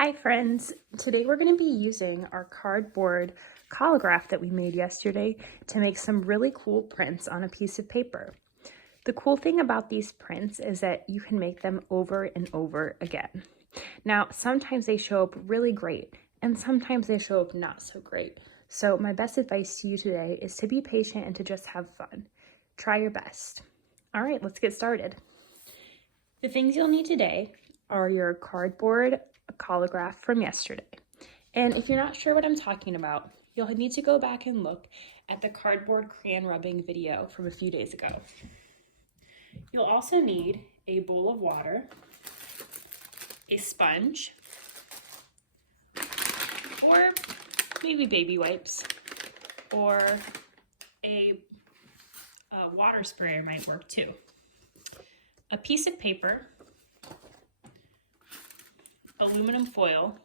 Hi friends, today we're going to be using our cardboard collograph that we made yesterday to make some really cool prints on a piece of paper. The cool thing about these prints is that you can make them over and over again. Now, sometimes they show up really great and sometimes they show up not so great. So my best advice to you today is to be patient and to just have fun. Try your best. All right, let's get started. The things you'll need today are your cardboard collograph from yesterday. And if you're not sure what I'm talking about, you'll need to go back and look at the cardboard crayon rubbing video from a few days ago. You'll also need a bowl of water, a sponge, or maybe baby wipes, or a water sprayer might work too. A piece of paper, aluminum foil,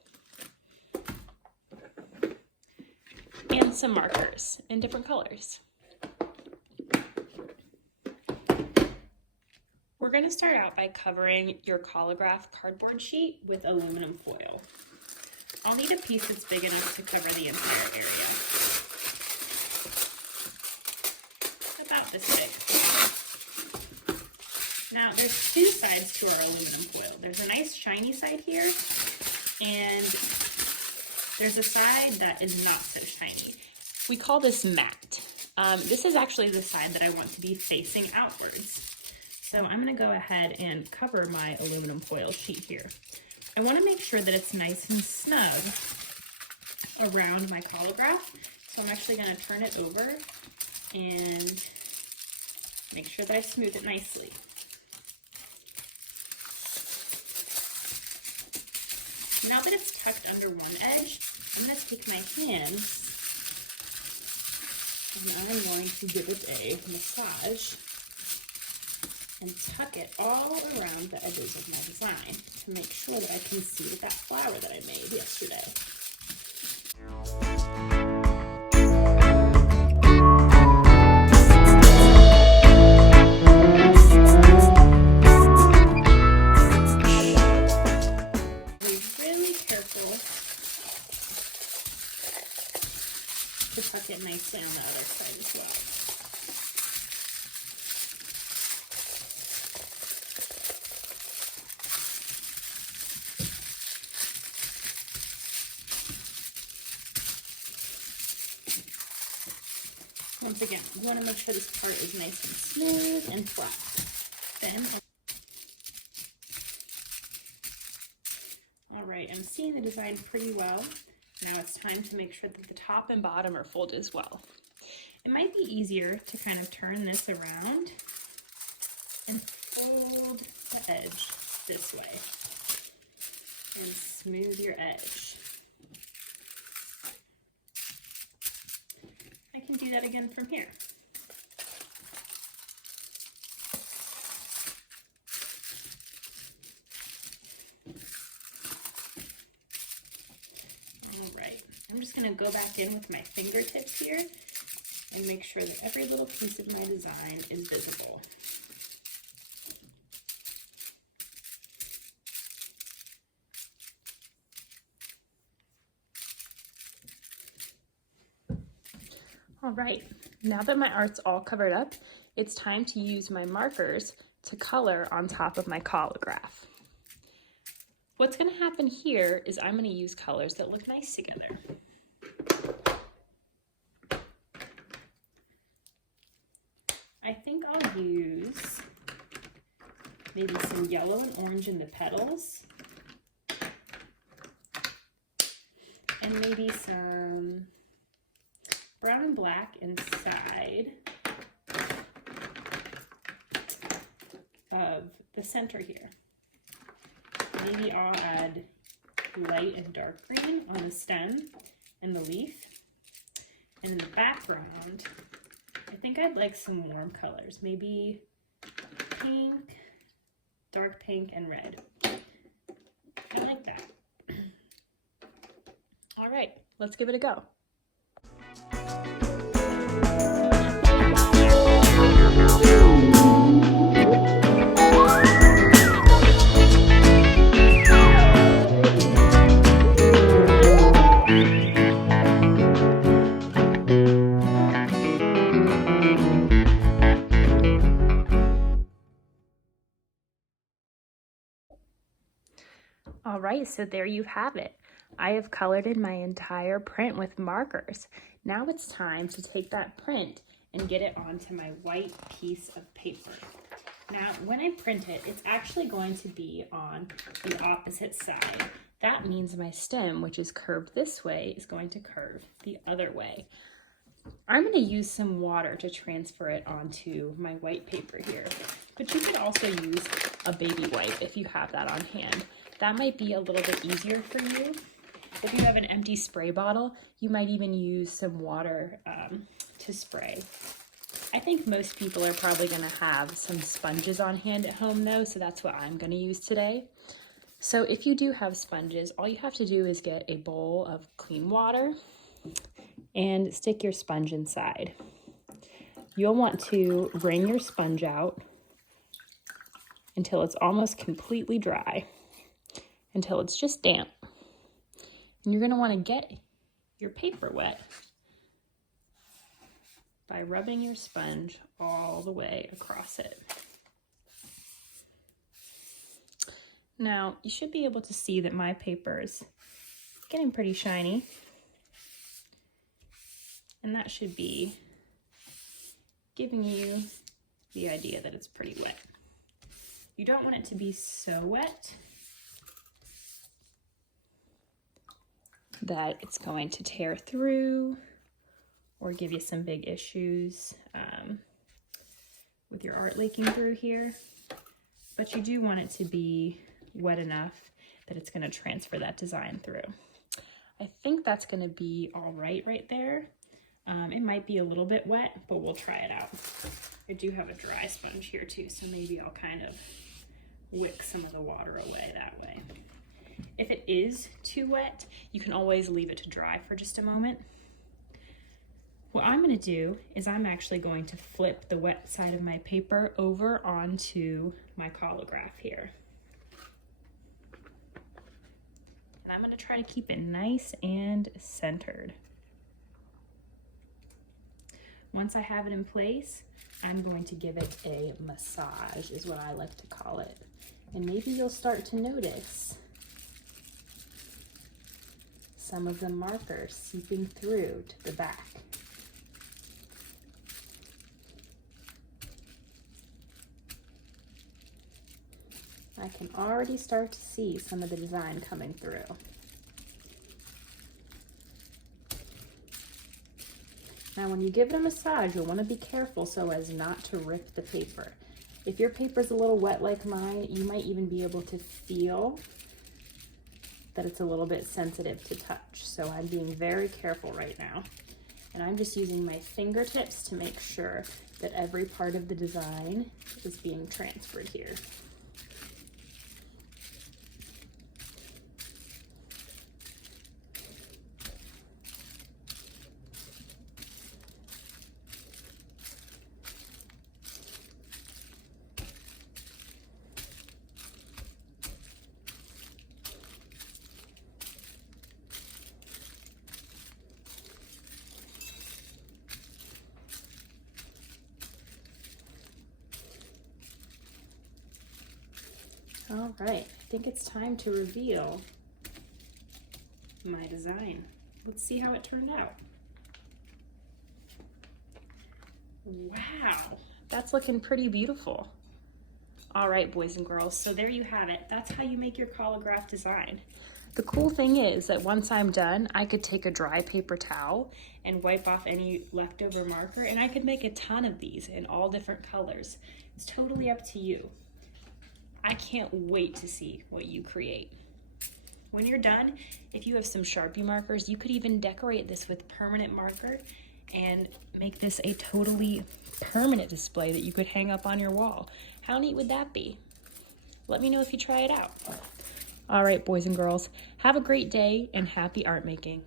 and some markers in different colors. We're going to start out by covering your collograph cardboard sheet with aluminum foil. I'll need a piece that's big enough to cover the entire area. About this big. Now, there's two sides to our aluminum foil. There's a nice shiny side here, and there's a side that is not so shiny. We call this matte. This is actually the side that I want to be facing outwards. So I'm going to go ahead and cover my aluminum foil sheet here. I want to make sure that it's nice and snug around my collograph. So I'm actually going to turn it over and make sure that I smooth it nicely. Now that it's tucked under one edge, I'm going to take my hands and I'm going to give it a massage and tuck it all around the edges of my design to make sure that I can see that flower that I made yesterday. To tuck it nicely on the other side as well. Once again, we want to make sure this part is nice and smooth and flat. Then, all right, I'm seeing the design pretty well. Now it's time to make sure that the top and bottom are folded as well. It might be easier to kind of turn this around and fold the edge this way and smooth your edge. I can do that again from here. I'm just going to go back in with my fingertips here and make sure that every little piece of my design is visible. All right, now that my art's all covered up, it's time to use my markers to color on top of my collograph. What's going to happen here is I'm going to use colors that look nice together. I think I'll use maybe some yellow and orange in the petals, and maybe some brown and black inside of the center here. Maybe I'll add light and dark green on the stem and the leaf. And in the background, I think I'd like some warm colors. Maybe pink, dark pink, and red. I like that. All right, let's give it a go. All right, so there you have it. I have colored in my entire print with markers. Now it's time to take that print and get it onto my white piece of paper. Now, when I print it, it's actually going to be on the opposite side. That means my stem, which is curved this way, is going to curve the other way. I'm going to use some water to transfer it onto my white paper here, but you could also use a baby wipe if you have that on hand. That might be a little bit easier for you. If you have an empty spray bottle, you might even use some water to spray. I think most people are probably going to have some sponges on hand at home though, so that's what I'm going to use today. So if you do have sponges, all you have to do is get a bowl of clean water and stick your sponge inside. You'll want to wring your sponge out until it's almost completely dry, until it's just damp. And you're going to want to get your paper wet by rubbing your sponge all the way across it. Now, you should be able to see that my paper's getting pretty shiny. And that should be giving you the idea that it's pretty wet. You don't want it to be so wet that it's going to tear through or give you some big issues with your art leaking through here. But you do want it to be wet enough that it's going to transfer that design through. I think that's going to be all right there. It might be a little bit wet, but we'll try it out. I do have a dry sponge here too, so maybe I'll kind of wick some of the water away that way. If it is too wet, you can always leave it to dry for just a moment. What I'm going to do is I'm actually going to flip the wet side of my paper over onto my collograph here. And I'm going to try to keep it nice and centered. Once I have it in place, I'm going to give it a massage, is what I like to call it. And maybe you'll start to notice some of the markers seeping through to the back. I can already start to see some of the design coming through. Now when you give it a massage, you'll want to be careful so as not to rip the paper. If your paper's a little wet like mine, you might even be able to feel that it's a little bit sensitive to touch. So I'm being very careful right now. And I'm just using my fingertips to make sure that every part of the design is being transferred here. All right, I think it's time to reveal my design. Let's see how it turned out. Wow, that's looking pretty beautiful. All right, boys and girls, so there you have it. That's how you make your collograph design. The cool thing is that once I'm done, I could take a dry paper towel and wipe off any leftover marker, and I could make a ton of these in all different colors. It's totally up to you. I can't wait to see what you create. When you're done, if you have some Sharpie markers, you could even decorate this with permanent marker and make this a totally permanent display that you could hang up on your wall. How neat would that be? Let me know if you try it out. All right, boys and girls, have a great day and happy art making.